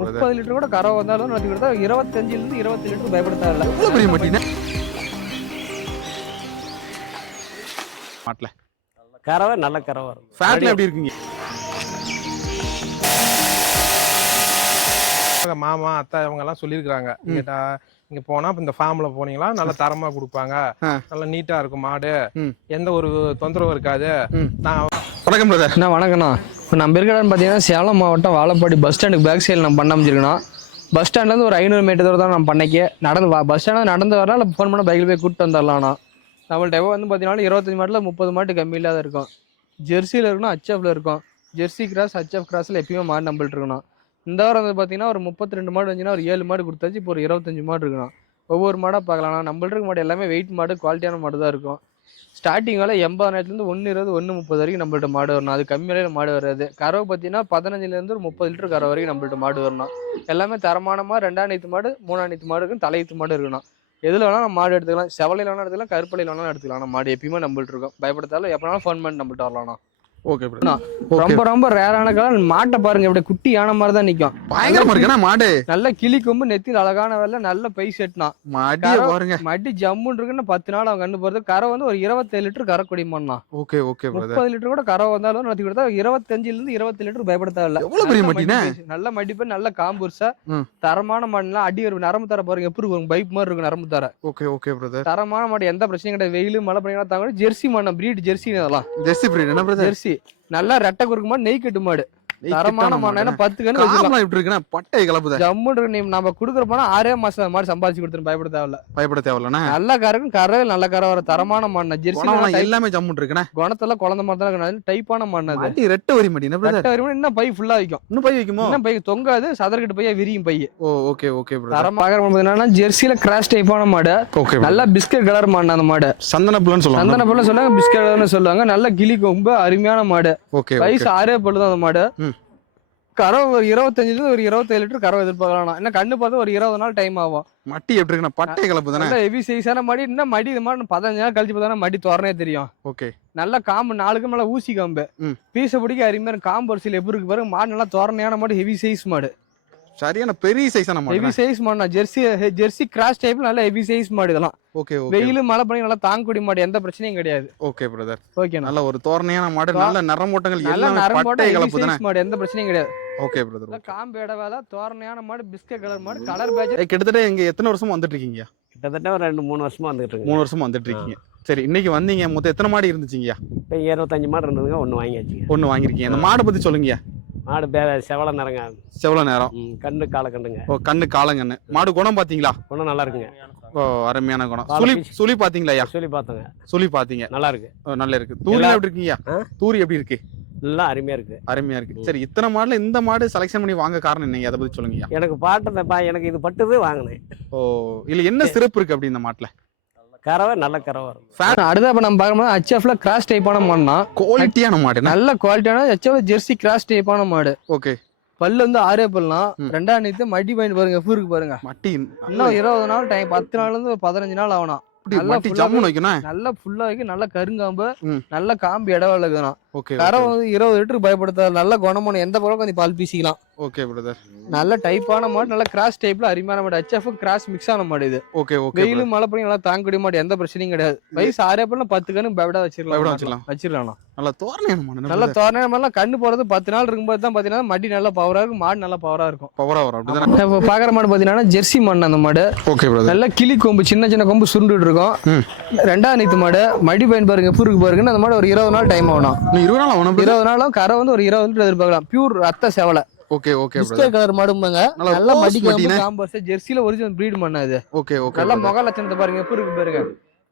முப்பது லிட்டர் கூட கறவை வந்தாலும் நடத்தி கொடுத்தா இருபத்தஞ்சுல இருந்து இருபத்தி லிட்டர் பயப்பட தேவையில்ல எவ்வளவு பெரிய மட்டினா? மாட்டல. கறவை நல்ல கறவை. இருக்கும் ஃபேட்ல எப்படி இருக்கீங்க? மாமா அத்தை இவங்க எல்லாம் சொல்லியிருக்காங்க கேட்டா இங்க போனா இந்த ஃபார்ம்ல போனீங்களா? நல்ல தரமா கொடுப்பாங்க. நல்ல நீட்டா இருக்கும் மாடு. எந்த ஒரு தொந்தரவும் இருக்காது. நான் வணக்கம் பிரதர் அண்ணா வணக்கண்ணா இப்போ நம்ம இருக்கடான்னு பார்த்தீங்கன்னா சேலம் மாவட்டம் வாழப்பாடி பஸ் ஸ்டாண்டுக்கு பேக் சைடில் நம்ம பண்ண அமைச்சிருக்கோம் பஸ் ஸ்டாண்ட்லேருந்து ஒரு ஐநூறு மீட்டர் தூரம் தான் நம்ம பண்ணைக்கு. நடந்து வா பஸ் ஸ்டாண்டில் நடந்து வரலாம் இல்லை ஃபோன் பண்ண பைக்கில் போய் கூப்பிட்டு வந்துடலாம்ண்ணா. நம்மள்ட்ட எவ்வளோ வந்து பார்த்தீங்கன்னா இருபத்தஞ்சு மாட்டில் முப்பது மாட்டு கம்மி இல்லாத இருக்கும். ஜெர்சியில் இருக்கணும் ஹச்எஃப்ல இருக்கும். ஜெர்சி கிராஸ் ஹச்எஃப் கிராஸில் எப்பயுமே மாடு நம்மள்ட்ட இருக்கணும் இந்த வாரம் வந்து பார்த்தீங்கன்னா ஒரு முப்பத்தி ரெண்டு மாடு வந்துச்சுன்னா ஒரு ஏழு மாடு கொடுத்தாச்சு இப்போ ஒரு இருபத்தஞ்சு மாடு இருக்கணும் ஒவ்வொரு மாடாக பார்க்கலாம்ண்ணா. நம்மள்ட்ட மாடு எல்லாமே வெயிட் மாடு குவாலிட்டியான மாடு தான் இருக்கும். ஸ்டார்டிங் வேலை எண்பதாயிரத்துலேருந்து ஒன்று இருபது ஒன்று முப்பது வரைக்கும் நம்மள்ட்ட மாடு வரணும். அது கம்மி மாடு வராது கறவை பார்த்தீங்கன்னா பதினஞ்சுலேருந்து ஒரு முப்பது லிட்டர் கறவை வரைக்கும் நம்மள்ட்ட மாடு வரணும். எல்லாமே தரமானமாக ரெண்டாம் நீத்து மாடு மூணாம் நீத்து மாடு இருக்கும் தலையீத்து மாடு இருக்கணும். எதில் வேணால் நம்ம மாடு எடுத்துக்கலாம். செவலையில் வேணாலும் எடுத்துக்கலாம் கருப்பலையில் வேணாலும் எடுத்துக்கலாம். நம்ம மாடு எப்பயுமே நம்மள்ட்ட இருக்கும். பயப்படுத்தாலும் எப்போனாலும் ஃபோன் பண்ணி நம்மள்ட்ட வரலாம்ண்ணா ஓகே ரொம்ப ரொம்ப ரேரான காலம் மாட்டை பாருங்க இப்படி குட்டி யானை மாதிரி தான் நிற்கும் பயங்கரமா இருக்குண்ணா மாடு. நல்ல கிளி கொம்பு நெத்தியில் அழகான வேலை நல்ல பை செட்னா கறவை- பாருங்க. மடி ஜம்முன்னு இருக்குன்னு பத்து நாள் அவங்க கண்டு போகிறது கரை வந்து ஒரு இருபத்தேழு லிட்டர் கரை குடிமாண்ணா ஓகே ஓகே முப்பது லிட்டர் கூட கறவை வந்தாலும் நடத்தி கொடுத்தா இருபத்தஞ்சுல இருந்து இருபத்தி லிட்டர் பயப்பட தேவையில்ல எவ்வளவு பெரிய நல்ல மட்டினா? நல்ல மடிப்பு நல்ல காம்புர்சா. ம். தரமான மாடுலாம் அடி ஒரு நரம்பு தர பாருங்க எப்படி இருக்கும்? பைப் மாதிரி இருக்கும் நரம்பு தர. ஓகே ஓகே பிரதர் தரமான மாடு எந்த பிரச்சனையும் கிடையாது. வெயில் மழை பண்ணிக்கலாம் தாங்க ஜெர்சி மாடு பிரீட் ஜெர்சி அதெல்லாம். ஜெர்சி பிரீட் என்ன பிரதர் ஜெர்சி. நல்லா ரெட்டை குறுக்கு மாடு நெய் கட்டு மாடு. தரமான மாடு ஏன்னா பத்து கண்ணு வச்சுக்கலாம். இருக்குன்னா பட்டை கலப்புத ஜம்முன்னு. நீ நம்ம கொடுக்குற போனா ஆறே மாசம் மாடு சம்பாதிச்சு கொடுத்துரும் பயப்பட தேவையில்ல. பயப்பட தேவையில்லண்ணா. நல்ல கறக்கும் கரை நல்ல கரை வர தரமான மாடு ஜெர்சி எல்லாமே ஜம்முன் இருக்குண்ணா. குணத்தெல்லாம் குழந்தை மாதிரி தான் இருக்கணும் டைப்பான மாடு அது. மாட்டி ரெட்ட வரி வரைக்கும் இன்னும் பை ஃபுல்லா வைக்கும். இன்னும் பை வைக்குமோ? இன்னும் பை தொங்காது சதர்கிட்ட போய் விரியும் பை. ஓ ஓகே ஓகே பிரதர் தரம் பார்க்குற என்னன்னா ஜெர்சியில கிராஸ் டைப்பான மாடு. ஓகே நல்லா பிஸ்கட் கலர் மாடு அந்த மாடு. சந்தன புலன்னு சொல்லுவாங்க. சந்தன சொல்லுவாங்க பிஸ்கட் கலர்னு சொல்லுவாங்க. நல்ல கிளி கொம்பு அருமையான மாடு. ஓகே வயசு ஆறே பல்லு தான் அந்த மாடு. கறவை ஒரு இருபத்தஞ்சுல ஒரு இருபத்தேழு லிட்டர் கறவை எதிர்பார்க்கலாம். என்ன கண்ணு பார்த்து ஒரு இருபது நாள் டைம் ஆகும். மட்டி எப்படி இருக்குண்ணா பட்டை கலப்பு தானே? ஹெவி சைஸான மாடி இன்னும் மடி இது மாதிரி பதினஞ்சு நாள் கழிச்சு பார்த்தா மடி தோரணே தெரியும். ஓகே. நல்ல காம்பு நாளுக்கு மேல ஊசி காம்பு. பீச பிடிக்க அருமையான காம்பு வரிசையில் எப்படி இருக்கு பாருங்க மாடு நல்லா தோரணையான மாடு ஹெவி சைஸ் மாடு. சரியான பெரிய சைஸான ஹெவி மாடு சைஸ் மாடுனா ஜெர்சி ஜெர்சி கிராஸ் டைப் நல்ல ஹெவி சைஸ் மாடு இதெல்லாம். Okay okay. வெயில் மழை பண்ணி நல்லா தாங்கக்கூடிய மாடு எந்த பிரச்சனையும் கிடையாது. ஓகே பிரதர் ஓகேண்ணா நல்ல ஒரு தோரணையான மாடு நல்ல நரம்போட்டங்கள் எல்லாம் நரம்போட பட்டை ஹெவி கலப்பு தானே? சைஸ் மாடு எந்த பிரச்சனையும் கிடையாது. ஓகே பிரதர் காம்பு இட வேலை தோரணையான மாடு பிஸ்கட் கலர் மாடு கலர் பேட்ச் கிட்டத்தட்ட இங்க எத்தனை வருஷமா வந்துட்டு இருக்கீங்க கிட்டத்தட்ட ஒரு ரெண்டு மூணு வருஷமா வந்துட்டு இருக்கு மூணு வருஷமா வந்துட்டு இருக்கீங்க சரி இன்னைக்கு வந்தீங்க மொத்தம் எத்தனை மாடு இருந்துச்சுங்கய்யா இப்போ இருபத்தஞ்சு மாடு இருந்ததுங்க ஒன்று வாங்கியாச்சுங்க. ஒண்ணு வாங்கிருக்கீங்க அந்த மாடை பத்தி சொல்லுங்கய்யா மாடு பே செவலை நிறங்க. செவ்வளவு நேரம் கண்ணு காலை கண்டுங்க ஓ கண்ணு காலங்கண்ணு மாடு குணம் பாத்தீங்களா? ஒன்றும் நல்லா இருக்குங்க. ஓ அருமையான குணம். சுழி. சுழி பாத்தீங்களா ஐயா? சொல்லி பார்த்தோங்க. சுழி பாத்தீங்க நல்லா இருக்கு. ஓ, நல்லா இருக்கு. தூரி எல்லா- எப்படி இருக்கீங்க? தூரி எப்படி இருக்கு? எல்லாம் அருமையா இருக்கு. அருமையா இருக்கு. சரி இத்தனை மாடுல இந்த மாடு செலக்ஷன் பண்ணி வாங்க காரணம் என்னங்க அதை பத்தி சொல்லுங்கய்யா எனக்கு பாட்டதை பா எனக்கு இது பட்டுது வாங்கினேன். ஓ இல்ல என்ன சிறப்பு இருக்கு அப்படி இந்த மாட்டுல? கறவை நல்ல கறவை இருக்கும். அடுத்த இப்ப நம்ம பார்க்கும்போது ஹச்எஃப்ல கிராஸ் டைப்பான மாடுனா குவாலிட்டியான மாடு நல்ல குவாலிட்டியான ஹச்எஃப்ல ஜெர்சி கிராஸ் டைப்பான மாடு. ஓகே. பல்லு வந்து ஆறே பல்லுனா ம். ரெண்டாம் நீத்து மடி பாயிண்ட் பாருங்க எப்போ இருக்கு பாருங்க. மட்டி இன்னும் இருபது நாள் டைம் பத்து நாள்ல இருந்து பதினஞ்சு நாள் ஆகணும் அப்படி நல்லா ஜம்முன்னு வைக்கணும். நல்ல ஃபுல்லா கருங்காம்பு. நல்ல காம்பு இடவேல இருக்குதுண்ணா ஓகே கரை வந்து இருபது லிட்டர் பயப்படுத்த நல்ல குணமான எந்த பக்கம் கொஞ்சம் பால் பீசிக்கலாம். ஓகே பிரதர் நல்ல டைப்பான மாடு நல்ல கிராஸ் டைப்ல அருமையான மாடு. ஹச்எஃப் கிராஸ் மிக்ஸ் ஆன மாடு இது. ஓகே ஓகே வெயிலு மழை பண்ணி நல்லா தாங்கக்கூடிய மாடு. எந்த பிரச்சனையும் கிடையாது. வயசு ஆறே பல்ல பத்து கண்ணு பயப்பட வச்சிடலாம். வச்சிடலாம். வச்சிடலாம். நல்ல தோரணையான நல்ல brother? தோரணை மாதிரிலாம் கண்ணு போறது பத்து நாள் இருக்கும்போது தான் பாத்தீங்கன்னா மடி நல்லா பவரா இருக்கும் மாடு நல்லா பவரா இருக்கும். பவரா வரும் அப்படிதானே? இப்போ பாக்குற மாடு பாத்தீங்கன்னா ஜெர்சி மாடு அந்த மாடு. ஓகே பிரதர் நல்ல கிளி கொம்பு சின்ன சின்ன கொம்பு சுருண்டுட்டு இருக்கும். ரெண்டாவது நீத்து மாடு மடி பயன் பாருங்க எப்படி இருக்கு பாருங்கன்னு அந்த மாடு ஒரு இருபது நாள் டைம் ஆகணும். நீ இருபது நாள் அவன இருபது நாளும் கரை வந்து ஒரு இருபது லிட்டர் எதிர்பார்க்கலாம். பியூர் ரத்த செவலை. ஓகே ஓகே பிஸ்கட் கலர் மாடும்பாங்க. நல்லா நல்ல close மடி மடினா? காம்பர்ஸ் ஜெர்சியில ஒரிஜினல் பிரீட் பண்ண இது. ஓகே ஓகே நல்ல முக லட்சணத்தை பாருங்க. எப்படி இருக்கு பாருங்க.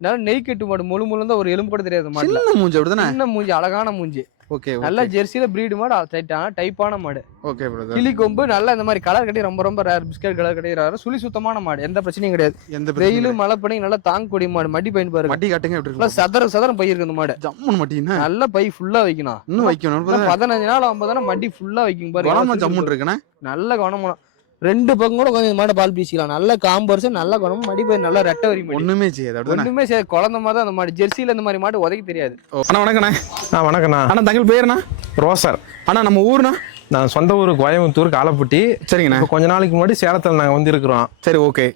நெய் கட்டு மாடு முழு முழு தான் ஒரு எலும்பு கூட தெரியாது சின்ன மூஞ்சி அப்படிதானே? சின்ன மூஞ்சி அழகான மூஞ்சி. ஓகே நல்ல ஜெர்சியில பிரீடு மாடு டைட்டான டைப்பான மாடு. ஓகே பிரதர் கிளி கொம்பு நல்ல இந்த மாதிரி கலர் கட்டி ரொம்ப ரொம்ப ரேர் பிஸ்கட் கலர் கட்டி ரேர் சுழி சுத்தமான மாடு எந்த பிரச்சனையும் கிடையாது. எந்த வெயிலு பிரச்சனையும் மழை பண்ணி நல்லா தாங்கக்கூடிய மாடு. மடி பயன் பாருங்க. மட்டி காட்டுங்க எப்படி நல்லா இருக்கு சதற சதறம் பை இருக்கு இந்த மாடு. ஜம்முன்னு மட்டினா நல்ல பை ஃபுல்லா வைக்கணும். இன்னும் வைக்கணும். பதினஞ்சு நாள் ஐம்பது மடி ஃபுல்லா வைக்கும் குணமா பாருங்க ஜம்முன்னு இருக்குண்ணே நல்ல கவனமா ரெண்டு பக்கம் கூட கொஞ்சம் மாடு பால் பீசிக்கலாம். நல்ல காம்பர்ஸ் நல்ல குணம் மடி பை நல்லா ரெட்டை வரி மாடு ஒண்ணுமே செய்யாது ஒண்ணுமே சரி குழந்த மாதிரி தான் அந்த மாடு. ஜெர்சியில இந்த மாதிரி மாடு உதைக்க தெரியாது. அண்ணா வணக்கண்ணே ஆ வணக்கண்ணா அண்ணா தங்கள் பேருண்ணா ரோசர். அண்ணா நம்ம ஊர்ண்ணா? நான் சொந்த ஊர் கோயம்புத்தூர் காலப்பட்டி சரிங்கண்ணா. கொஞ்ச நாளைக்கு முன்னாடி சேலத்தில் நாங்கள் வந்து இருக்கிறோம் சரி ஓகே.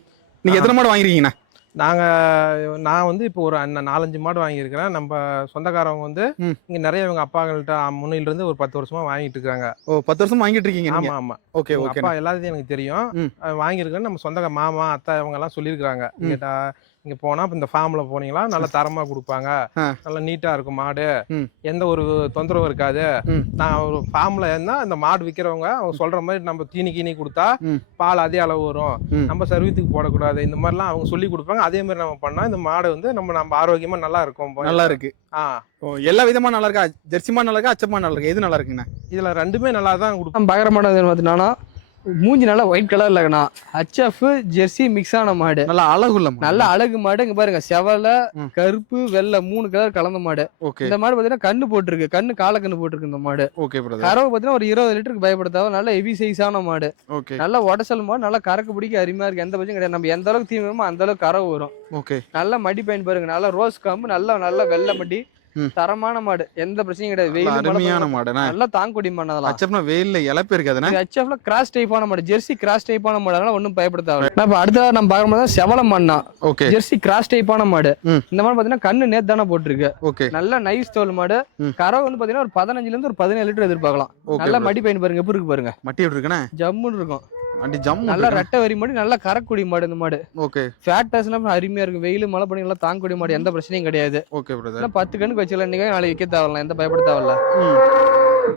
நீங்க எத்தனை மாடு வாங்கிருக்கீங்கண்ணா? நாங்கள் நான் வந்து இப்போ ஒரு நாலஞ்சு மாடு வாங்கியிருக்கிறேன். நம்ம சொந்தக்காரவங்க வந்து. இங்கே நிறைய இவங்க அப்பாங்கள்ட்ட முன்னிலிருந்து ஒரு பத்து வருஷமா வாங்கிட்டு இருக்காங்க ஓ பத்து வருஷம் வாங்கிட்டு இருக்கீங்க நீங்க? ஆமா ஆமா. Okay okay. அப்பா எல்லாத்தையும் எனக்கு தெரியும். வாங்கியிருக்கேன்னு நம்ம சொந்த மாமா அத்தை இவங்க எல்லாம் சொல்லியிருக்காங்க கேட்டா இங்க போனா இந்த ஃபார்ம்ல போனீங்களா? நல்லா தரமா கொடுப்பாங்க. நல்லா நீட்டா இருக்கும் மாடு. எந்த ஒரு தொந்தரவும் இருக்காது. நான் ஒரு ஃபார்ம்ல இருந்தா இந்த மாடு விக்கிறவங்க அவங்க சொல்ற மாதிரி நம்ம தீனி கீனி கொடுத்தா. பால் அதே அளவு வரும். நம்ம சர்வீத்துக்கு போடக்கூடாது. இந்த மாதிரிலாம் அவங்க சொல்லி கொடுப்பாங்க. அதே மாதிரி நம்ம பண்ணா இந்த மாடு வந்து நம்ம நம்ம ஆரோக்கியமா நல்லா இருக்கும் நல்லா இருக்கு. ஆ. எல்லா விதமா நல்லா இருக்கா? ஜெர்சி மாடு நல்லா இருக்கா? அச்சமா நல்லா இருக்கா? எது நல்லா இருக்குங்கண்ணா? இதுல ரெண்டுமே நல்லா தான் மாடு வந்து பார்த்தீங்கன்னா மூஞ்சி நல்லா ஒயிட் கலர்ல இருக்குண்ணா ஹச்எஃப் ஜெர்சி மிக்ஸ் ஆன மாடு. நல்லா அழகுள்ள நல்ல அழகு மாடு. இங்க பாருங்க செவலை. கருப்பு வெள்ளை மூணு கலர் கலந்த மாடு. இந்த மாடு பாத்தீங்கன்னா கண்ணு போட்டிருக்கு. கண்ணு கால கண்ணு போட்டிருக்கு இந்த மாடு. ஓகே கறவை பாத்தீங்கன்னா ஒரு இருபது லிட்டருக்கு பயப்படுத்தாவ நல்ல ஹெவி சைஸான மாடு. ஓகே. நல்ல உடசல் மாடு. நல்லா கறக்கு பிடிக்க அருமையா இருக்கு. எந்த பட்சம் கிடையாது. நம்ம எந்த அளவுக்கு தீவிரமோ அந்த அளவுக்கு கறவை வரும். ஓகே. நல்ல மடி பயன் பாருங்க. நல்ல ரோஸ் காம்பு நல்ல நல்ல வெள்ளை மடி. தரமான மாடு. எந்த பிரச்சனையும் கிடையாது. வெயில் அருமையான மாடுண்ணா நல்லா தாங்குடி மாடு அச்சப்னா வெயில்ல இழப்பு இருக்காதுண்ணா ஹெச்எஃப்ல கிராஸ் டைப்பான மாடு. ஜெர்சி கிராஸ் டைப்பான மாடு. அதனால ஒன்றும் பயப்பட தேவை நம்ம அடுத்த நம்ம பார்க்க மாட்டோம் செவல மண்ணா ஓகே ஜெர்சி கிராஸ் டைப்பான மாடு. இந்த மாடு பாத்தீங்கன்னா கண்ணு நேத்து தானே போட்டிருக்கு. ஓகே நல்ல நைஸ் தோல் மாடு. கறவை வந்து பாத்தீங்கன்னா ஒரு பதினஞ்சுல இருந்து ஒரு பதினேழு லிட்டர் எதிர்பார்க்கலாம். நல்ல மடி பயன் பாருங்க எப்படி இருக்கு பாருங்க. மட்டி எப்படி இருக்குண்ணா? ஜம்முன்னு இருக்கும். அடி ஜம் நல்ல ரெட்டை வரி மாடு நல்ல கரக்குடி மாடு இந்த மாடு. ஓகே. ஃபேட்டஸ்லாம் அருமையா இருக்கு வெயில் மழை பண்ணி எல்லாம் தாங்கக்கூடிய மாடு எந்த பிரச்சனையும் கிடையாது. ஓகே பிரதர் பத்து கண்ணுக்கு வச்சுக்கலாம். இன்னைக்கு நாளைக்கு விற்க தேவையில்ல எந்த பயப்பட தேவையில்ல.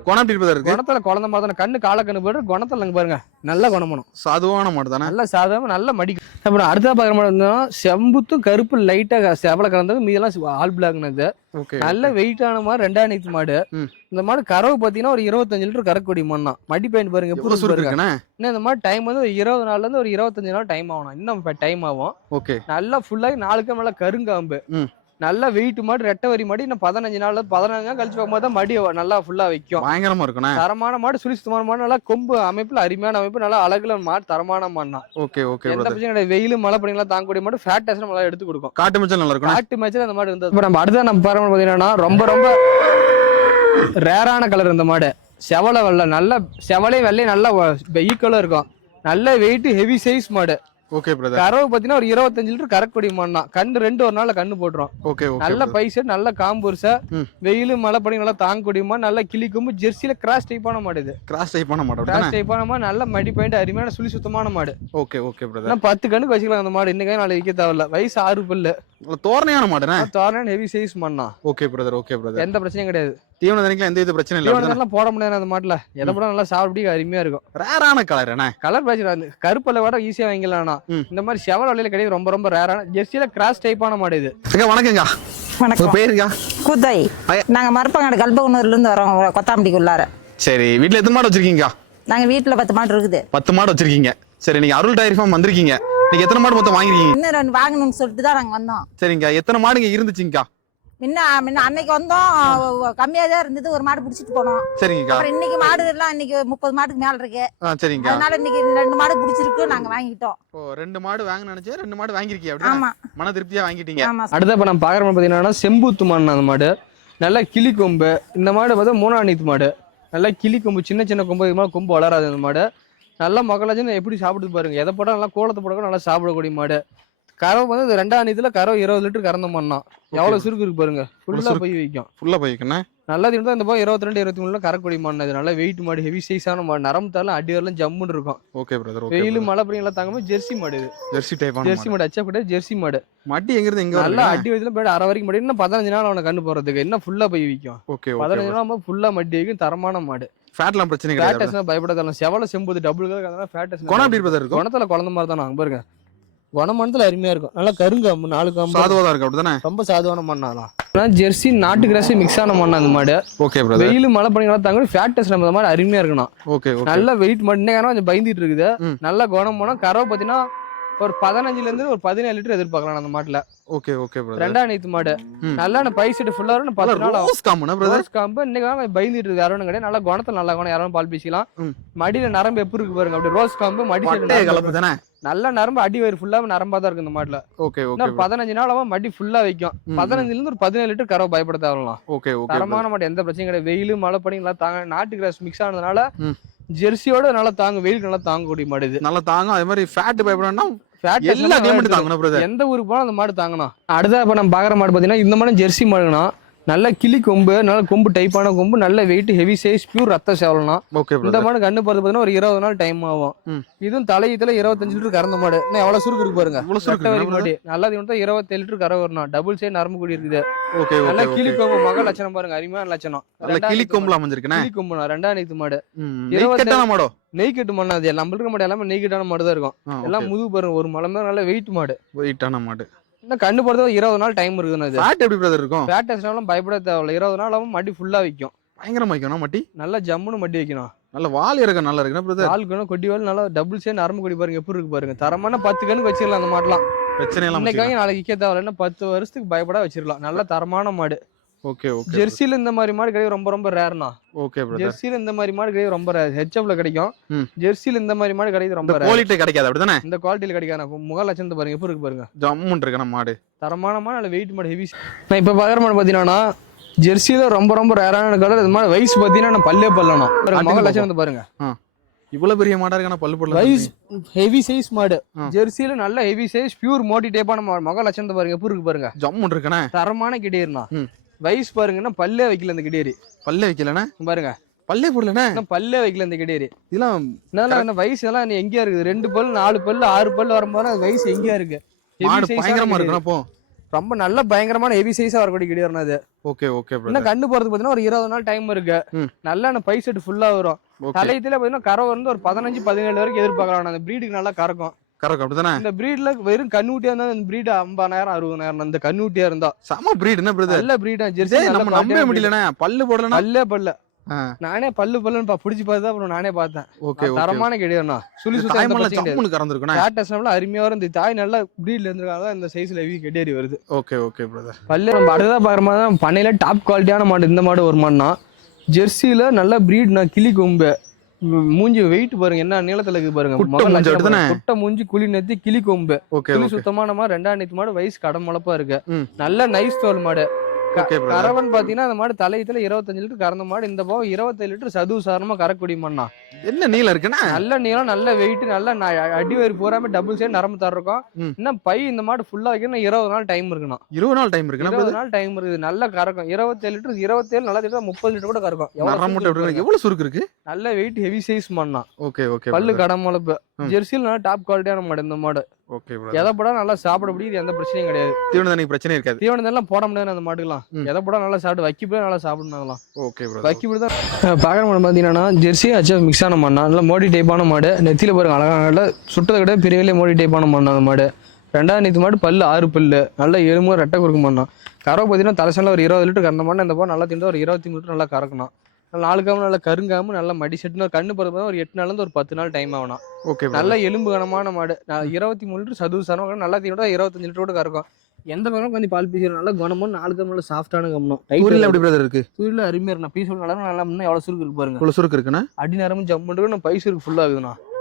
குணம் எப்படி இருக்கு குணத்துல குழந்தை மாதிரி தானே. கண்ணு கால கண்ணு போட்டு குணத்துல இங்க பாருங்க. நல்ல குணமணும். சாதுவான மாடு தானே? நல்ல சாதாரண நல்ல மடி. அப்புறம் அடுத்த பாக்குற மாதிரி இருந்தோம் செம்புத்தும் கருப்பு லைட்டா செவல கலந்தது மீதெல்லாம் ஆல் பிளாக்னது நல்ல வெயிட்டான மாதிரி ரெண்டாம் நீத்து மாடு. இந்த மாடு கறவு பாத்தீங்கன்னா ஒரு இருபத்தஞ்சு லிட்டர் கறக்கூடிய மண்ணா மடி பயன் பாருங்க சுருக்கு பாருங்க இன்னும் இந்த மாதிரி டைம் வந்து ஒரு இருபது நாள்ல இருந்து ஒரு இருபத்தஞ்சு நாள் டைம் ஆகணும் இன்னும் டைம் ஆகும். ஓகே. நல்லா ஃபுல்லாகி நாளுக்கு நல்லா கருங்காம்பு. நல்லா வெயிட் மாடு ரெட்டை வரி மாடு இன்னும் பதினஞ்சு நாள்ல பதினஞ்சு நாள் கழிச்சு பார்க்கும்போது தான் மடி நல்லா ஃபுல்லா வைக்கும். பயங்கரமா இருக்குண்ணா. தரமான மாடு சுழி சுத்தமான மாடு நல்லா கொம்பு அமைப்புல அருமையான அமைப்பு நல்லா அழகுல மாடு தரமான மாடுனா ஓகே ஓகே எந்த பிரதர் பிரச்சனையும் கிடையாது. வெயில் மழை பண்ணிங்களா தாங்கக்கூடிய மாடு ஃபேட் நல்லா எடுத்து கொடுக்கும். காட்டு மிச்சல் நல்லா இருக்குண்ணா. காட்டு மேட்ச்ல அந்த மாடு இருந்தது. இப்போ நம்ம அடுத்த நம்ம பாருங்க பாத்தீங்கன்னா ரொம்ப ரொம்ப ரேரான கலர் இந்த மாடு. செவலை வெள்ளை நல்ல செவலையும் வெள்ளையும் நல்லா ஈக்குவலா இருக்கும். நல்ல வெயிட் ஹெவி சைஸ் மாடு. ஓகே பிரதர் கறவை பாத்தீங்கன்னா ஒரு இருபத்தஞ்சு லிட்டர் கறக்கூடிய மாடுனா கண்ணு ரெண்டு ஒரு நாள்ல கண்ணு போட்டுரும். ஓகே நல்ல பைசா நல்ல காம்பூர்ஸா ம். வெயில் மழை பனி நல்லா தாங்கக்கூடிய மாடு நல்ல கிளிக்கும்பு ஜெர்சியில கிராஸ் டைப்பான மாடு இது. கிராஸ் டைப்பான மாடு கிராஸ் அப்படிதானே டைப்பான மாடு நல்ல மடி பாயிண்ட் அருமையான சுழி சுத்தமான மாடு. ஓகே ஓகே பிரதர் பத்து கண்ணுக்கு வச்சுக்கலாம் அந்த மாடு. இன்னைக்கு நாளைக்கு விற்க தேவையில்ல. வயசு ஆறு பல்லு. தோரணையான மாடுண்ணே தாரண ஹெவி சைஸ் மண்ணா. ஓகே பிரதர் ஓகே பிரதர் எந்த பிரச்சனையும் கிடையாது. தீவன தண்ணிக்கெல்லாம் எந்த வித பிரச்சனை இல்லை போட முடியாது அந்த மாட்டுல. எதை போட நல்லா சாப்பிட்டு அருமையா இருக்கும். ரேரான கலர் என்ன? கலர் பேட்ச் அந்த கருப்பல்ல விட ஈஸியா வாங்கிக்கலாம். இந்த மாதிரி செவல் வழியில கிடையாது ரொம்ப ரொம்ப ரேரான ஜெர்சியில கிராஸ் டைப்பான மாடு இது. அக்கா வணக்கங்க வணக்கம். பேருங்க கூத்தாய் ஐயா. நாங்கள் மரப்பங்காடு கல்பகுனூர்லேருந்து வரோம் கொத்தாம்பட்டிக்குள்ளார. சரி வீட்ல எத்தனை மாடு வச்சிருக்கீங்க நாங்கள் வீட்டில் பத்து மாடு இருக்குது. பத்து மாடு வச்சிருக்கீங்க. சரி நீங்க அருள் டைரி ஃபார்ம் வந்திருக்கீங்க. நீங்க எத்தனை மாடு மொத்தம் வாங்கிருக்கீங்க இன்னும் ரெண்டு வாங்கணும்னு சொல்லிட்டு தான் நாங்கள் வந்தோம். சரிங்க எத்தனை மாடு இங்க இருந்துச்சுங்கக்கா? முன்ன முன்ன அன்னைக்கு வந்தோம். கம்மியாக தான் இருந்தது. ஒரு மாடு பிடிச்சிட்டு போனோம். சரிங்கக்கா. அப்புறம் இன்னைக்கு மாடு எல்லாம் இன்னைக்கு முப்பது மாட்டுக்கு மேல இருக்கு. ஆ சரிங்கக்கா. அதனால இன்னைக்கு ரெண்டு மாடு பிடிச்சிருக்கு. நாங்கள் வாங்கிட்டோம். ஓ ரெண்டு மாடு வாங்க நினைச்சேன். ரெண்டு மாடு வாங்கிருக்கீங்க அப்படியே ஆமா. மன திருப்தியா வாங்கிட்டீங்க. ஆமா அடுத்த இப்போ நம்ம பார்க்குற மாடு பார்த்தீங்கன்னா செம்பூத்து மாடு அந்த மாடு. நல்லா கிளி கொம்பு. இந்த மாடு பார்த்தா மூணாம் நீத்து மாடு. நல்லா கிளி கொம்பு. சின்ன சின்ன கொம்பு. இது மாதிரி கொம்பு வளராது அந்த மாடு. நல்லா மக்களாச்சும் எப்படி சாப்பிடுது பாருங்க. எதை போட்டால் நல்லா கோலத்தை போட நல்லா சாப்பிடக்கூடிய மாடு. கறவை வந்து ரெண்டாம் நீத்துல கறவை இருபது லிட்டர் கறந்த மண்ணா எவ்வளவு சுருக்கு இருக்கு பாருங்க. ஃபுல்லா. போய் வைக்கும். ஃபுல்லா போய்க்கண்ணே நல்லா இருந்தா இந்த பக்கம் இருபத்தி ரெண்டு இருபத்தி மூணுல கறக்கூடிய மண் இது. நல்லா வெயிட் மாடு ஹெவி சைஸான மாடு. நரம்பு தாலும் அடி வரலாம் ஜம்முன்னு இருக்கும். ஓகே பிரதர் வெயில் மழை பனியெல்லாம் தாங்காம ஜெர்சி மாடு இது. ஜெர்சி டைப் ஜெர்சி மாடு. அச்சா கூட ஜெர்சி மாடு. மட்டி எங்க இருந்து எங்க நல்லா அடி வயசுல போயிட்டு அரை வரைக்கும் மாடு இன்னும் பதினஞ்சு நாள் அவனை கண்ணு போறதுக்கு. இன்னும் ஃபுல்லா போய் விற்கும் ஓகே பதினஞ்சு நாள் ஃபுல்லா மட்டி வைக்கும். தரமான மாடு. ஃபேட்லாம் பிரச்சனை கிடையாது. ஃபேட்டஸ்னா பயப்படாதலாம் செவல செம்பது டபுள் கலர் ஃபேட்டஸ் குணம் எப்படி பிரதர் இருக்கும்? குணத்துல குழந்த மாதிரி தான் பாருங்க. குணமனத்துல அருமையா இருக்கும். நல்லா கருங்காம்பு நாலு காம்பு சாதுவா தான் இருக்கு அப்படிதானே? ரொம்ப சாதுவான மண்ணாலாம் ஜெர்சி நாட்டு கிராஸ் மிக்ஸ் ஆன மண்ணா அந்த மாடு. ஓகே பிரதர் வெயில் மழை பண்ணிக்கலாம் தாங்க ஃபேட்டஸ் நம்ம மாதிரி அருமையா இருக்கணும் ஓகே நல்ல வெயிட் மட்டும் கொஞ்சம் பயந்துட்டு இருக்குது. நல்ல குணம் போனா கறவை பார்த்தீங்கன்னா ஒரு பதினஞ்சுல இருந்து ஒரு பதினேழு லிட்டர் எதிர்பார்க்கலாம் அந்த மாட்டுல. ஓகே ஓகே பிரதர் ரெண்டாம் நீத்து மாடு. நல்லா பைசெட்டு ஃபுல்லா வரும் பத்து நாள் ரோஸ் பிரதர் ரோஸ் காம்பு இன்னைக்கு பயந்துட்டு இருக்கு யாரும் கிடையாது. நல்லா குணத்துல நல்லா குணம். யாரும் பால் பேசிக்கலாம். மடியில நரம்பு எப்படி இருக்கு பாருங்க. அப்படி ரோஸ் காம்பு மடி கலப்பு தானே? நல்ல நரம்பு அடி வயிறு ஃபுல்லாக நரம்பா தான் இருக்கு இந்த மாட்டுல. ஓகே ஓகே பதினஞ்சு நாளாவும் மடி ஃபுல்லா வைக்கும். பதினஞ்சுல இருந்து ஒரு பதினேழு லிட்டர் கறவை பயப்பட தேவலாம் ஓகே ஓகே தரமான மாட்டு எந்த பிரச்சனையும் கிடையாது. வெயில் மழை பனி எல்லாம் தாங்க நாட்டு கிராஸ் மிக்ஸ் ஆனதுனால. ஜெர்சியோட நல்லா தாங்க வெயிலுக்கு நல்லா தாங்கக்கூடிய மாடு இது. நல்லா தாங்க அதே மாதிரி ஃபேட் பயப்படணும் Fat எல்லா எல்லாம் எந்த ஊருக்கு போனாலும் அந்த மாடு தாங்கணும். அடுத்த இப்போ நம்ம பார்க்குற மாடு பார்த்தீங்கன்னா இந்த மாடு ஜெர்சி மாடுனா நல்ல கிளி கொம்பு நல்ல கொம்பு டைப்பான கொம்பு நல்ல வெயிட் ஹெவி சைஸ் பியூர் ரத்த சேவலனா ஓகே இந்த மாடு கண்ணு போறது பார்த்தீங்கன்னா ஒரு இருபது நாள் டைம் ஆகும். இதுவும் தலையத்துல இருபத்தஞ்சு லிட்டர் கறந்த மாடு. இன்னும் எவ்வளவு சுருக்கு இருக்கு பாருங்க. மாடு நல்லா இது இருபத்தேழு லிட்டர் கரை வரணும் டபுள் சைடு நரம்பு கூடி இருக்குது. ஓகே நல்ல கிளி கொம்பு மக லட்சணம் பாருங்க. அருமையான லட்சணம். கிளி கொம்புல அமைஞ்சிருக்குண்ணே மாடு. கிளி கொம்புனா ரெண்டாம் நீத்து மாடு. ம் இருபத்தி- கெட்டான மாடோ? நெய் கட்டு மண்ணு அது நம்ம இருக்கிற மாடு எல்லாமே நெய் கட்டான மாடு தான் இருக்கும். எல்லாம் முதுகு பாருங்க ஒரு மலம் தான் நல்ல வெயிட் மாடு. வெயிட்டான மாடு. இன்னும் கண்ணு போறது ஒரு இருபது நாள் டைம் இருக்குதுன்னு இது. ஃபேட் எப்படி பிரதர் இருக்கும்? ஃபேட் டெஸ்ட்னாலும் பயப்பட தேவையில்ல. இருபது நாள் ஆகும் மடி ஃபுல்லா வைக்கும். பயங்கரமா வைக்கணும் மட்டி? நல்லா ஜம்முன்னு மடி வைக்கணும். நல்ல வால் இறக்க நல்லா இருக்குண்ணா பிரதர் கால் கணு கொட்டி வால் நல்லா டபுள் சைடு நரம்பு கொடி பாருங்க எப்படி இருக்கு பாருங்க. தரமான பத்து கணக்கு வச்சிடலாம் அந்த மாடலாம். பிரச்சனை வாங்கி நாளைக்கு விற்க தேவையில்ல இன்னும் பத்து வருஷத்துக்கு பயப்பட வச்சிடலாம். நல்ல தரமான மாடு. ஓகே ஓகே ஜெர்சில இந்த மாதிரி மாடு கிடையாது ரொம்ப ரொம்ப ரேர்னா ஓகே பிரதர் ஜெர்சில இந்த மாதிரி மாடு கிடையாது ரொம்ப ரேர் ஹெச்எப்ல கிடைக்கும். ஜெர்சில இந்த மாதிரி மாடு கிடையாது ரொம்ப ரேர் குவாலிட்டி கிடைக்காது அப்படிதானே இந்த குவாலிட்டியில கிடைக்காது? முக லட்சணத்தை பாருங்க. எப்படி இருக்கு பாருங்க. ஜம்முன் இருக்கண்ணா மாடு. தரமான மாடு நல்ல வெயிட் மாடு ஹெவி நான் இப்போ பார்க்குற மாடு பார்த்தீங்கன்னா ஜெர்சியில ரொம்ப ரொம்ப ரேரான கலர் இது மாதிரி வயசு பார்த்தீங்கன்னா நான் பல்லே பல்லணும் முக காட்டுங்க லட்சணத்தை பாருங்க. இவ்வளவு பெரிய மாடா இருக்கண்ணா பல்லு போடல வயசு ஹெவி சைஸ் மாடு. ஆ. ஜெர்சியில நல்ல ஹெவி சைஸ் பியூர் மோட்டி டைப்பான மாடு. முக லட்சணத்தை பாருங்க. எப்படி இருக்கு பாருங்க. ஜம்முன் இருக்கண்ணே. தரமான ம். வயசு பாருங்கன்னா பல்லே வைக்கல இந்த கிடேரி பல்லே வைக்கலண்ணே? பாருங்க. பல்லே போடலண்ணே? பல்லே வைக்கல இந்த கிடேரி இதெல்லாம் இந்த வயசு எல்லாம் நீ எங்கேயா இருக்குது? ரெண்டு பல் நாலு பல் ஆறு பல் வரும்போது வயசு எங்கேயா இருக்கு? பயங்கரமா. இருக்கணும் அப்போ ரொம்ப நல்ல பயங்கரமான ஹெவி சைஸா வரக்கூடிய கிடேர்னா அது. ஓகே ஓகே இன்னும் கண்ணு போறது பாத்தீங்கன்னா ஒரு இருபது நாள் டைம் இருக்கு. நல்ல பை செட் ஃபுல்லா வரும். தலையத்துல பாத்தீங்கன்னா கரை வந்து ஒரு பதினஞ்சு பதினேழு வரைக்கும் எதிர்பார்க்கலாம். அந்த பிரீடுக்கு நல்லா கறக்கும். கரெக்ட் அப்படிதானே இந்த பிரீட்ல வெறும் கண்ணுட்டியா இருந்தா இந்த பிரீடு ஐம்பதாயிரம் அறுபதாயிரம் இந்த கண்ணுட்டியா இருந்தா. செம பிரீட் என்ன பிரதர் நல்ல பிரீடா ஜெர்சி நம்ம நம்பவே முடியலண்ணே. பல்லு போடலண்ணா? பல்லே பல்ல. நானே பல்லு பல்லுன்னு பா புடிச்சு பார்த்து அப்புறம் நானே பார்த்தேன். ஓகே தரமான கிடையாதுண்ணா சுழி சுத்தம் கறந்துருக்குண்ணே. ஸ்டாட்டஸ் அருமையா வரும் இந்த தாய் நல்லா பிரீட்ல இருந்திருக்காங்க இந்த சைஸ்ல ஹெவி கெட்டேரி வருது. ஓகே ஓகே பிரதர் பல்லு நம்ம அடுத்ததா பார்க்குற மாதிரி தான் பண்ணையில டாப் குவாலிட்டியான மாடு இந்த மாடு ஒரு மாடுனா ஜெர்சியில நல்ல பிரீட்னா கிளி கொம்பு. மூஞ்சி வெயிட் பாருங்க என்ன நீளத்துல இருக்கு பாருங்க. குட்டை மூஞ்சி குழி நெத்தி கிளி கொம்பு. கிளி சுத்தமான மாடு ரெண்டாம் நேத்து மாடு வயசு கடன் முளப்பா இருக்கு. நல்ல நைஸ் தோல் மாடு. கறவன் பாத்தீங்கன்னா அந்த மாடு தலையத்துல இருபத்தஞ்சு லிட்டர் கறந்த மாடு. இந்த போக இருபத்தேழு லிட்டர் சதுவு சாரமா கறக்கூடிய மண்ணா. என்ன நீளம் இருக்குண்ணே? நல்ல நீளம் நல்ல வெயிட் நல்ல அடி வயிறு பூராமே டபுள் சைடு நரம்பு தர இருக்கும். இன்னும் பை இந்த மாடு ஃபுல்லா வைக்கணும் இருபது நாள் டைம் இருக்கணும் இருபது நாள் டைம் இருக்குண்ணா இருபது நாள் டைம் இருக்குது. நல்ல கறக்கும். இருபத்தேழு லிட்டர் இருபத்தேழு நல்ல லிட்டர் முப்பது லிட்டர் கூட கறக்கும். எவ்வளவு சுருக்கு இருக்கு? இருக்கு. நல்ல வெயிட் ஹெவி சைஸ் மண்ணா. ஓகே ஓகே பல்லு கடம் முளப்பு. ஜெர்சியில் நல்லா டாப் குவாலிட்டியான மாடு இந்த மாடு. ஓகே எதை போட நல்லா சாப்பிட முடியுது எந்த பிரச்சனையும் கிடையாது. தீவனதானிக்கு பிரச்சனை இருக்காது. தீவனம் எல்லாம் போட முடியாது அந்த மாடுலாம் ம். எதை போட நல்லா சாப்பிட்டு வைக்கி போய் நல்லா சாப்பிடணும் ஓகே பிரதர் வைக்கி போய் தான் பார்க்குற மாடு பார்த்தீங்கன்னா ஜெர்சி ஹெச்எஃப் மிக்ஸ் ஆன மாடு நல்ல மோடி டைப்பான மாடு. நெத்தியில பாருங்க அழகான சுட்டதை விட பெரியவிலே மோடி டைப்பான மாடு அந்த மாடு. ரெண்டாவது நீத்து மாடு பல்லு ஆறு பல்லு. நல்ல எலும்பு ரெட்டை குறுக்கு மாடு கறவை பார்த்தீங்கன்னா தலைசனில் ஒரு இருபது லிட்டர் கறந்த மாடு இந்த போது நல்லா திண்டு ஒரு இருபத்தி மூணு லிட்டர் நல்லா கறக்கணும் நாலு காம நல்லா கருங்காம நல்லா மடி செட்டுன்னு ஒரு கண்ணு பிறகு ஒரு எட்டு நாள்லேருந்து ஒரு பத்து நாள் டைம் ஆகணும் ஓகே நல்ல எலும்பு கனமான மாடு. இருபத்தி மூணு லிட்டர் சதுவு சரம் நல்லா தீவிர இருபத்தஞ்சு லிட்டர் கூட கறக்கும். எந்த பக்கம் கொஞ்சம் பால் பீஸ் நல்லா குணமும் நாலு கம் நல்லா சாஃப்டான கம்னும் ஊரில் எப்படி பிரதர் இருக்கு? சூரியல அருமையா இருக்கு பீஸ் நல்லா நல்லா இன்னும் எவ்வளவு சுருக்கு இருக்கு பாருங்க. இவ்வளவு சுருக்கு இருக்குண்ணே? அடி நேரமும் நம்ம பை சுருக்கு ஃபுல்லா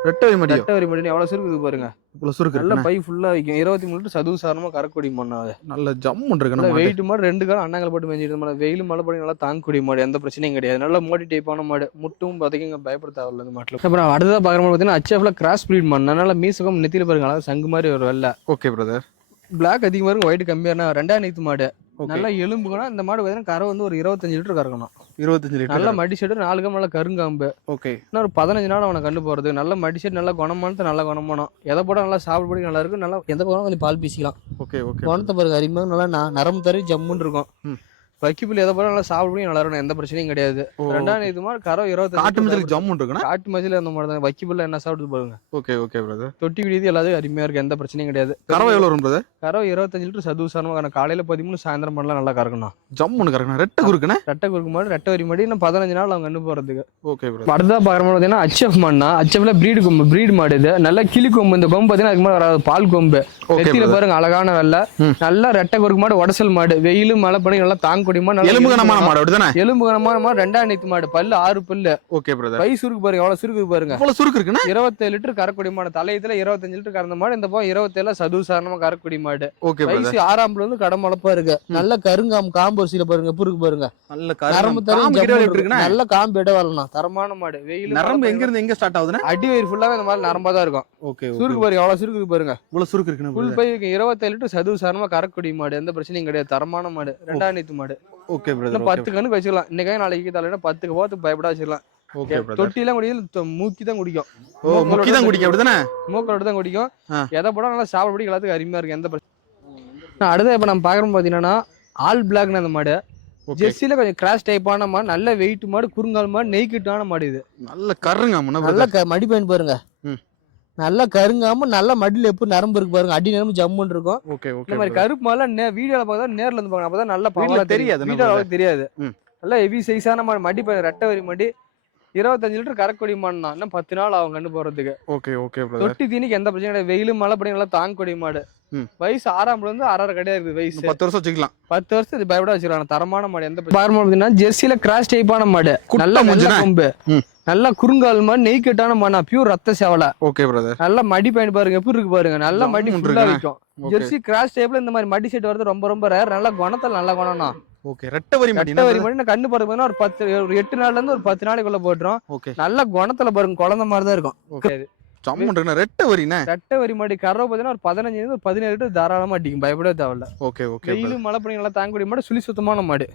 ஆகுதுண்ணா ரெட்டை மடியோ ரெட்டை வரி மட்டும் எவ்வளவு சுருக்கு இருக்கு பாருங்க. இவ்வளவு சுருக்கு நல்ல பை ஃபுல்லா வைக்கும். இருபத்தி மூணு லிட்டர் சதுவு சாரமா கறக்கூடிய மண்ணா அது. நல்ல ஜம்முன் நல்ல இருக்குண்ணே வெயிட் மாடு ரெண்டு காலம் அண்ணாங்கல் போட்டு மேஞ்சிட்டு மாடு. வெயில் மழை படி நல்லா தாங்கக்கூடிய மாடு. எந்த பிரச்சனையும் கிடையாது. நல்ல மோடி டைப்பான மாடு. முட்டும் பார்த்திங்க பயப்பட தேவையில்ல இந்த மாட்டில். அப்புறம் அடுத்ததாக பார்க்குற மாதிரி பார்த்தீங்கன்னா அச்எஃப்ல கிராஸ் பிரீட் மாடு. அதனால மீசகம் நெத்தியில பாருங்க. அழகா சங்கு மாதிரி ஒரு வெள்ளை. ஓகே பிரதர் பிளாக் அதிகமாக இருக்கும் ஒயிட் கம்மியானா ரெண்டாம் நீத்து மாடு. நல்லா எலும்புகணும். இந்த மாடு பார்த்தீங்கன்னா கரை வந்து ஒரு இருபத்தஞ்சு லிட்டர் கறக்கணும். இருபத்தஞ்சு லிட்டர் நல்ல மடி செட்டு நாலு கம் நல்ல கருங்காம்பு. ஓகே. இன்னும் ஒரு பதினஞ்சு நாள் அவனை கண்டு போகிறது நல்ல மடி செட் நல்லா குணமானது நல்லா குணமானம். எதை போட நல்லா சாப்பிடப்படி நல்லா இருக்கும். நல்லா எந்த போனாலும் கொஞ்சம் பால் பீசிக்கலாம். Okay okay. குணத்தை பாருங்க அருமையாக நல்லா நரம்பு தரி ஜம்முன்னு இருக்கும். வைக்கிப்புல் எதை போட நல்லா சாப்பிடப்படி நல்லா இருக்கும் எந்த பிரச்சனையும் கிடையாது. ரெண்டாம் இது மாதிரி கரை காட்டு இருபத்தஞ்சு மஞ்சளுக்கு ஜம்முன் இருக்குண்ணே? காட்டு மசில அந்த மாதிரி தான். வைக்கிப்புல்ல என்ன சாப்பிட்டு பாருங்க. ஓகே ஓகே பிரதர் தொட்டி விடியது எல்லாத்தையும் அருமையாக இருக்கு. எந்த பிரச்சனையும் கிடையாது. கறவை எவ்வளவு வரும் பிரதர் கரை இருபத்தஞ்சு லிட்டர் சதுசாரமாக காலையில் பதிமூணு சாயந்தரம் பண்ணலாம் நல்லா கறக்கணும். ஜம்முன்னு கறக்கணும். ரெட்டை குறுக்குண்ணே? ரெட்டை குறுக்கு மாடு ரெட்டை வரி மாடு இன்னும் பதினஞ்சு நாள் அவங்க கண்டு போகிறதுக்கு ஓகே பிரதர் அடுத்ததாக பார்க்குற மாடு பார்த்தீங்கன்னா அச்எஃப் மாடுனா அச்எஃப்ல பிரீடு கொம்பு பிரீடு மாடு இது. நல்ல கிளி கொம்பு. இந்த கொம்பு பார்த்தீங்கன்னா அதுக்கு மேலே வராது. பால் கொம்பு. பாருங்க அழகான வெள்ளை. நல்லா ரெட்டை குறுக்கு மாடு உடசல் மாடு. வெயிலும் மழை பனி நல்லா தாங்க கறக்கூடிய மாடு நல்லா எலும்பு கனமான மாடு அப்படிதானே? எலும்பு கனமான மாடு ரெண்டாம் நீத்து மாடு. பல்லு ஆறு பல்லு. ஓகே பிரதர் வயசு இருக்கு பாருங்க எவ்வளவு சுருக்கு இருக்கு பாருங்க. இவ்வளவு சுருக்கு இருக்குண்ணா? இருபத்தேழு லிட்டர் கறக்கூடிய மாடு. தலையத்துல இருபத்தஞ்சு லிட்டர் கறந்த மாடு. இந்த பக்கம் இருபத்தேழு சதுவு சாரணமா கறக்கூடிய மாடு. ஓகே வயசு ஆறாம்புல வந்து கடமளப்பா இருக்கு. நல்ல கருங்காம் காம்பு வரிசையில பாருங்க எப்படி இருக்கு பாருங்க. நல்ல கரும்பு நல்ல காம்பு இட வரலாம் தரமான மாடு. வெயில் நரம்பு எங்க இருந்து எங்க ஸ்டார்ட் ஆகுதுன்னா அடி வயிறு ஃபுல்லாவே இந்த மாதிரி நரம்பா தான் இருக்கும். ஓகே சுருக்கு பாருங்க எவ்வளவு சுருக்கு இருக்கு பாருங்க. இவ்வளவு சுருக்கு இருக்குண்ணா ஃபுல். பை இருபத்தேழு லிட்டர் சதுவு சாரணமா கறக்கூடிய மாடு. எந்த பிரச்சனையும் கிடையாது. தரமான மாடு. ரெண்டாம் நீத்து மாடு. ஓகே பிரதர் பத்து கண்ணுக்கு வச்சுக்கலாம். இன்னைக்கு நாளைக்கு தலையிட பத்துக்கு போத்து பயப்பட வச்சுக்கலாம். தொட்டிலாம் குடிக்கல மூக்கி தான் குடிக்கும். ஓ முக்கி தான் குடிக்க அப்படிதானே? மூக்கரோட தான் குடிக்கும். எதை போட நல்லா சாப்பிட எல்லாத்துக்கும் அருமையா இருக்கு எந்த பிரச்சனை அடுத்து இப்போ நம்ம பார்க்குறோம் பார்த்தீங்கன்னா ஆல் பிளாக்னு அந்த மாடு. ஓகே ஜெர்சியில் கொஞ்சம் கிராஸ் டைப்பான மாடு நல்ல வெயிட் மாடு குறுங்கால் மாடு நெய்க்கிட்டான மாடு இது. நல்ல கருங்க நல்ல மடி பயன் பாருங்க. நல்ல கருங்காம நல்ல மடியில் எப்போ நரம்பு இருக்கு பாருங்க. அடி நரம்பு ஜம்முன்னு இருக்கும். ஓகே ஓகே இந்த மாதிரி கருப்பு மாடலாம் நே வீடியோவில் பார்த்தா நேர்ல இருந்து பாருங்க அப்பதான் நல்ல பவரா தெரியாது வீடியோவில் தெரியாது. நல்ல ஹெவி சைஸான மாடு மடி ரெட்டை வரி மடி. இருபத்தஞ்சு லிட்டர் கறக்கூடிய மாடு தான் இன்னும் பத்து நாள் ஆகும் கண்டு போறதுக்கு. ஓகே ஓகே பிரதர் தொட்டி தீனிக்கு எந்த பிரச்சனையும் கிடையாது. வெயிலும் மழை படி நல்லா தாங்கக்கூடிய மாடு. வயசு ஆறாம் இருந்து அரை கிடையாது வயசு. பத்து வருஷம் வச்சுக்கலாம். பத்து வருஷம் இது பயப்பட வச்சிருக்காங்க தரமான மாடு எந்த பார்மா பார்த்தீங்கன்னா ஜெர்சியில கிராஸ் டைப்பான மாடு. நல்ல மூஞ்சினா? கொம்பு. நல்ல குறுங்கால் மாடு நெய் கட்டான மாடு பியூர் ரத்த சேவலை. ஓகே பிரதர் நல்ல மடி பயன் பாருங்க எப்படி இருக்கு பாருங்க. நல்ல மடி ஃபுல்லா ஓகே ஜெர்சி கிராஸ் டைப்ல இந்த மாதிரி மடி செட் வரது ரொம்ப ரொம்ப ரேர் நல்ல குணத்தில் நல்ல குணம்னா ஓகே ரெட்டை வரி ரெட்டை வரி மாட்டீங்க மடி நான் கண்ணு பாருங்க ஒரு பத்து ஒரு எட்டு நாள்ல இருந்து ஒரு பத்து நாளைக்குள்ள போட்டுரும். ஓகே நல்ல குணத்துல பாருங்க குழந்தை மாதிரி தான் இருக்கும். ஓகே இருக்குண்ணா ரெட்டை வரிண்ணே ரெட்டை வரி மாடி கறவை பார்த்தீங்கன்னா ஒரு பதினஞ்சுல இருந்து ஒரு பதினேழு தாராளமா அடிக்கும். பயப்படவே தேவையில்ல. ஓகே ஓகே வெயிலும் மழை பனி நல்லா தாங்கக்கூடிய மாடு சுழி சுத்தமான மாடு.